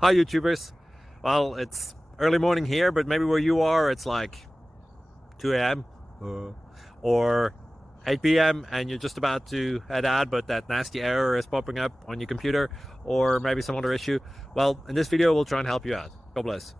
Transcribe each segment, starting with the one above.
Hi YouTubers. Well, it's early morning here, but maybe where you are it's like 2 a.m. Or 8 p.m. and you're just about to head out, but that nasty error is popping up on your computer, or maybe some other issue. Well, in this video we'll try and help you out. God bless.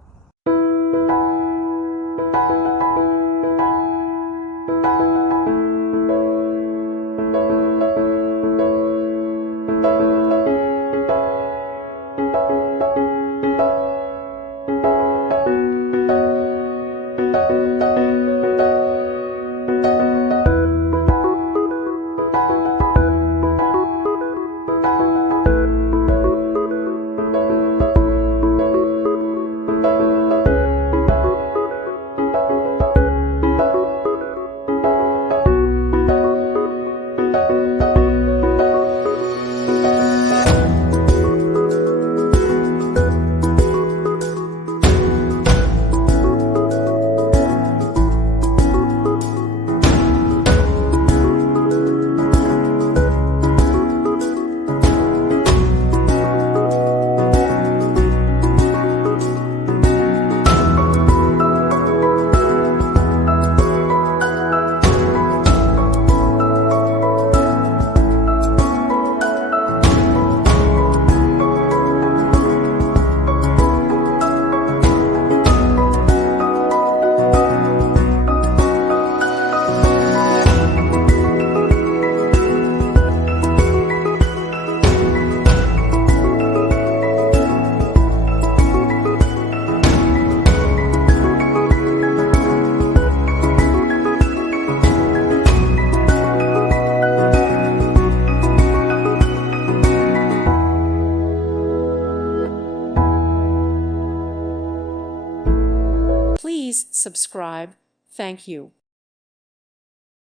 Please subscribe. Thank you.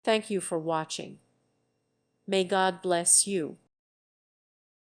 Thank you for watching. May God bless you.